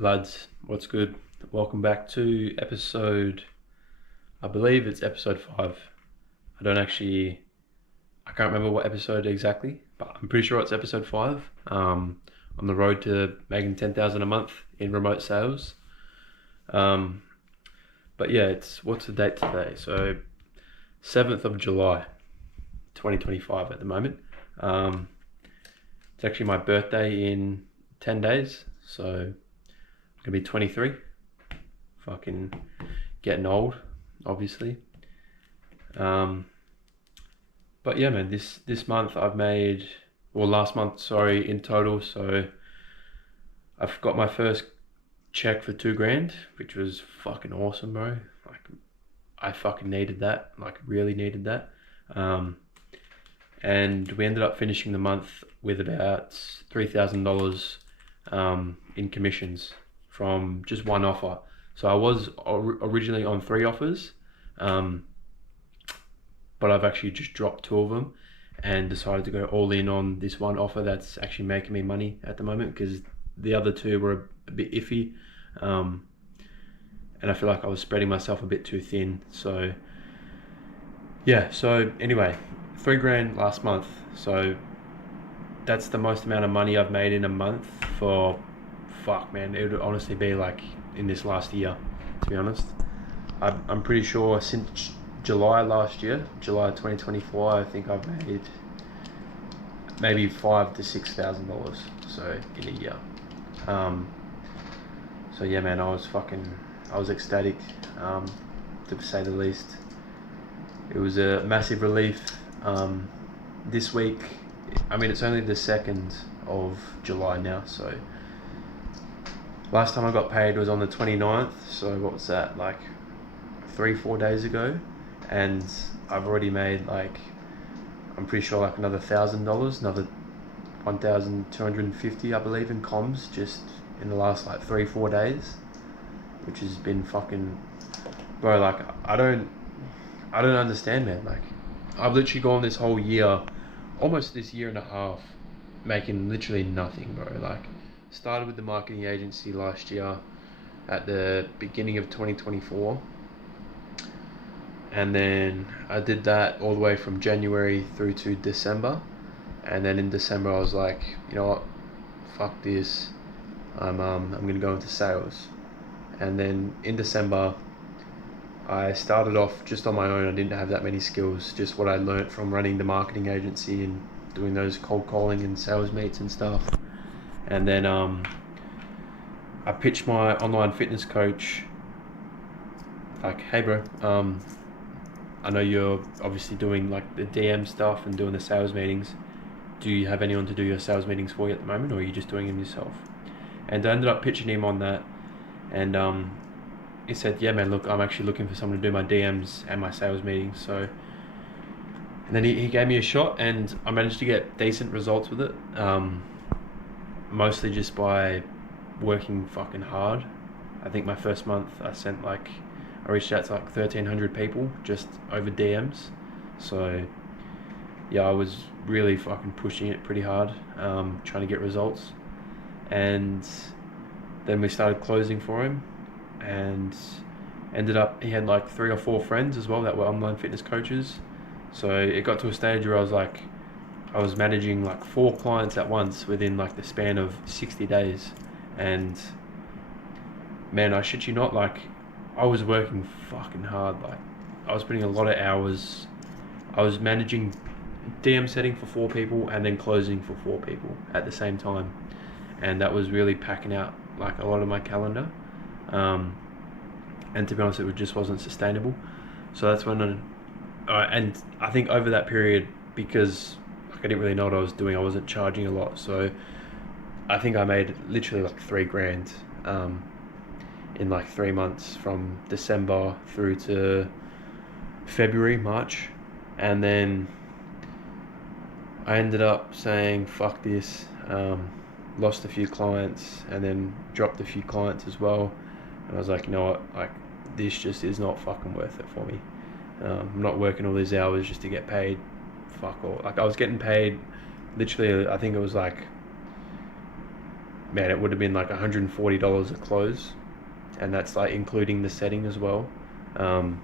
Lads, what's good? Welcome back to I believe it's episode 5. I can't remember what episode exactly, but I'm pretty sure it's episode 5. On the road to making 10,000 a month in remote sales. Um, but yeah, what's the date today? So 7th of July, 2025 at the moment. It's actually my birthday in 10 days, so I'm gonna be 23. Fucking getting old, obviously. But yeah, man, this month I've made, or last month, sorry, in total. So I've got my first check for 2 grand, which was fucking awesome, bro. Like, I fucking needed that, like, really needed that. And we ended up finishing the month with about $3,000 in commissions from just one offer. So I was originally on 3 offers, but I've actually just dropped 2 of them and decided to go all in on this one offer that's actually making me money at the moment, because the other 2 were a bit iffy, and I feel like I was spreading myself a bit too thin. So yeah, so anyway, 3 grand last month. So that's the most amount of money I've made in a month for, fuck man, it would honestly be like in this last year, to be honest. I'm pretty sure since July last year, July 2024, I think I've made maybe $5,000 to $6,000. So in a year. So yeah, man, I was ecstatic, to say the least. It was a massive relief. This week, I mean, it's only the 2nd of July now, so last time I got paid was on the 29th, so what was that, like 3-4 days ago, and I've already made, like, I'm pretty sure, like another $1,000, another 1,250, I believe, in comms just in the last like 3-4 days, which has been fucking, bro. Like, I don't understand, man. Like, I've literally gone this whole year, almost this year and a half, making literally nothing, bro. Like, started with the marketing agency last year at the beginning of 2024, and then I did that all the way from January through to December, and then in December I was like, you know what, fuck this, I'm gonna go into sales. And then in December I started off just on my own. I didn't have that many skills, just what I learnt from running the marketing agency and doing those cold calling and sales meets and stuff. And then I pitched my online fitness coach, like, hey bro, I know you're obviously doing like the DM stuff and doing the sales meetings. Do you have anyone to do your sales meetings for you at the moment, or are you just doing them yourself? And I ended up pitching him on that, and he said, yeah man, look, I'm actually looking for someone to do my DMs and my sales meetings. So, and then he gave me a shot, and I managed to get decent results with it, mostly just by working fucking hard. I think my first month I reached out to like 1,300 people just over DMs. So yeah, I was really fucking pushing it pretty hard, trying to get results. And then we started closing for him, and ended up, he had like 3 or 4 friends as well that were online fitness coaches. So it got to a stage where I was managing like 4 clients at once within like the span of 60 days. And man, I shit you not, like, I was working fucking hard. Like, I was putting a lot of hours. I was managing DM setting for 4 people and then closing for 4 people at the same time, and that was really packing out like a lot of my calendar. And to be honest, it just wasn't sustainable. So that's when and I think over that period, because like, I didn't really know what I was doing, I wasn't charging a lot. So I think I made literally like 3 grand in like 3 months, from December through to February, March. And then I ended up saying, fuck this, lost a few clients, and then dropped a few clients as well. And I was like, you know what, like, this just is not fucking worth it for me. I'm not working all these hours just to get paid fuck all. Like, I was getting paid literally, I think it was like man, it would have been like $140 a close, and that's like including the setting as well. And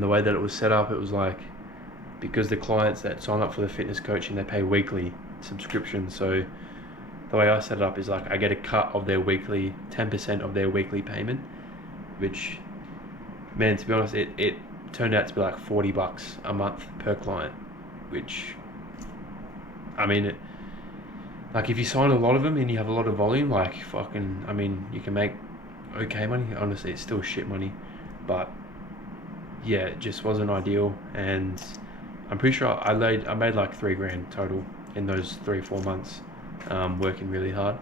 the way that it was set up, it was like, because the clients that sign up for the fitness coaching, they pay weekly subscription. So the way I set it up is like I get a cut of their weekly, 10% of their weekly payment, which, man, to be honest, it turned out to be like $40 a month per client, which, I mean, like if you sign a lot of them and you have a lot of volume, like fucking, I mean, you can make okay money. Honestly, it's still shit money, but yeah, it just wasn't ideal. And I'm pretty sure I made like $3,000 total in those 3-4 months, working really hard.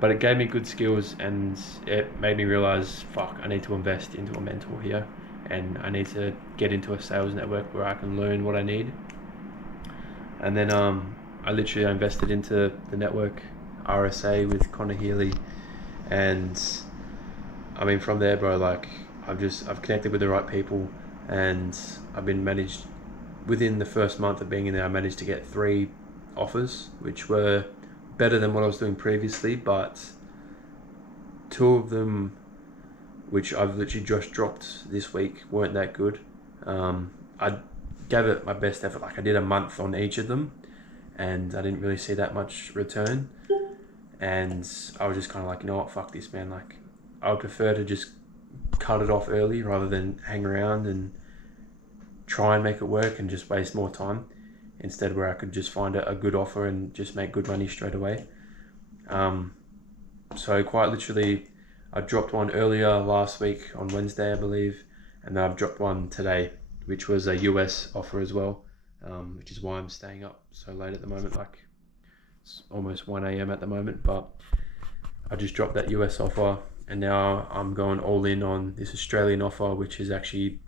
But it gave me good skills, and it made me realize, fuck, I need to invest into a mentor here, and I need to get into a sales network where I can learn what I need. And then I literally invested into the network RSA with Connor Healy, and I mean, from there, bro, like I've connected with the right people, and I've been managed. Within the first month of being in there, I managed to get 3 offers, which were better than what I was doing previously, but 2 of them, which I've literally just dropped this week, weren't that good. I gave it my best effort. Like I did a month on each of them, and I didn't really see that much return. And I was just kind of like, you know what, fuck this, man. Like I would prefer to just cut it off early rather than hang around and try and make it work and just waste more time, instead where I could just find a good offer and just make good money straight away. So quite literally, I dropped one earlier last week on Wednesday, I believe, and then I've dropped one today, which was a US offer as well, which is why I'm staying up so late at the moment. Like it's almost 1 a.m. at the moment, but I just dropped that US offer, and now I'm going all in on this Australian offer, which is actually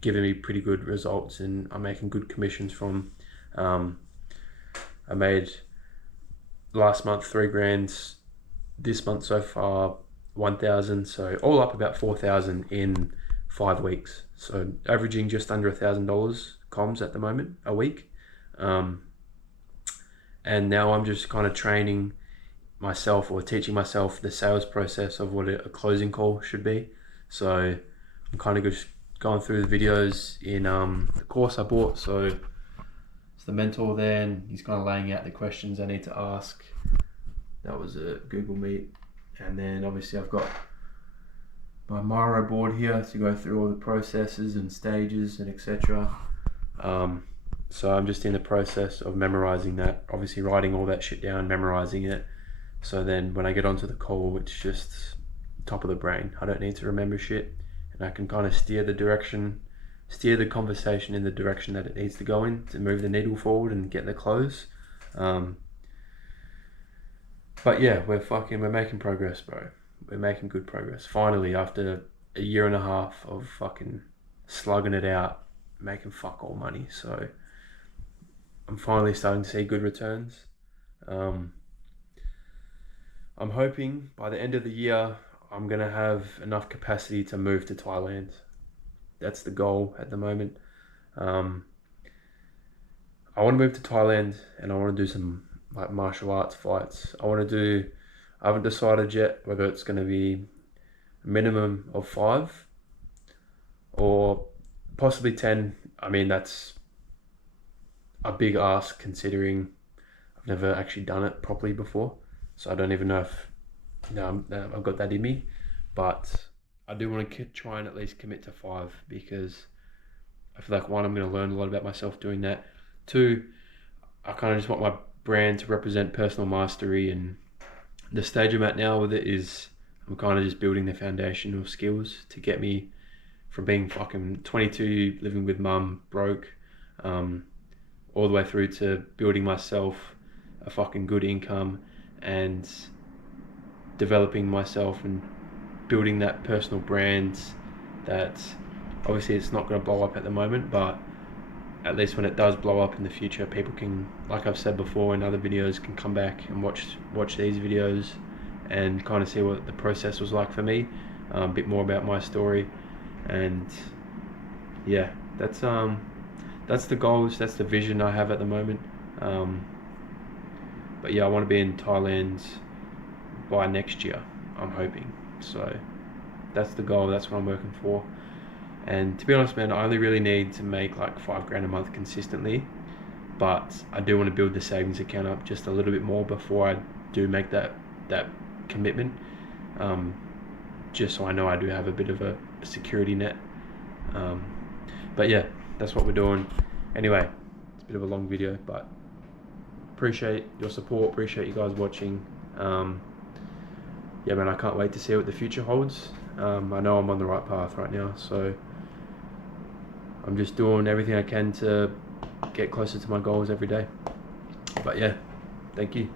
giving me pretty good results, and I'm making good commissions from. I made last month $3,000, this month so far 1,000, so all up about 4,000 in 5 weeks. So averaging just under $1,000 comms at the moment a week. And now I'm just kind of training myself, or teaching myself the sales process of what a closing call should be. So I'm kind of just going through the videos in the course I bought. So it's the mentor there, and he's kind of laying out the questions I need to ask. That was a Google Meet. And then obviously I've got my Miro board here to go through all the processes and stages and etc. So I'm just in the process of memorizing that, obviously writing all that shit down, memorizing it. So then when I get onto the call, it's just top of the brain. I don't need to remember shit, and I can kind of steer the conversation in the direction that it needs to go in to move the needle forward and get the close. But yeah, we're making progress, bro. We're making good progress. Finally, after a year and a half of fucking slugging it out, making fuck all money. So I'm finally starting to see good returns. I'm hoping by the end of the year, I'm going to have enough capacity to move to Thailand. That's the goal at the moment. I want to move to Thailand, and I want to do some like martial arts fights. I haven't decided yet whether it's going to be a minimum of 5 or possibly 10. I mean, that's a big ask considering I've never actually done it properly before. So I don't even know if I've got that in me, but I do want to try and at least commit to 5, because I feel like 1, I'm going to learn a lot about myself doing that. 2, I kind of just want my brand to represent personal mastery, and the stage I'm at now with it is I'm kind of just building the foundational skills to get me from being fucking 22, living with mum, broke, all the way through to building myself a fucking good income and developing myself and building that personal brand that obviously it's not going to blow up at the moment, but at least when it does blow up in the future, people can, like I've said before in other videos, can come back and watch these videos and kind of see what the process was like for me, a bit more about my story. And yeah, that's the goals, that's the vision I have at the moment. But yeah, I want to be in Thailand by next year, I'm hoping. So that's the goal, that's what I'm working for. And to be honest, man, I only really need to make like $5,000 a month consistently, but I do want to build the savings account up just a little bit more before I do make that commitment, just so I know I do have a bit of a security net. But yeah, that's what we're doing. Anyway, it's a bit of a long video, but appreciate your support, appreciate you guys watching. Yeah, man, I can't wait to see what the future holds. I know I'm on the right path right now, so I'm just doing everything I can to get closer to my goals every day. But yeah, thank you.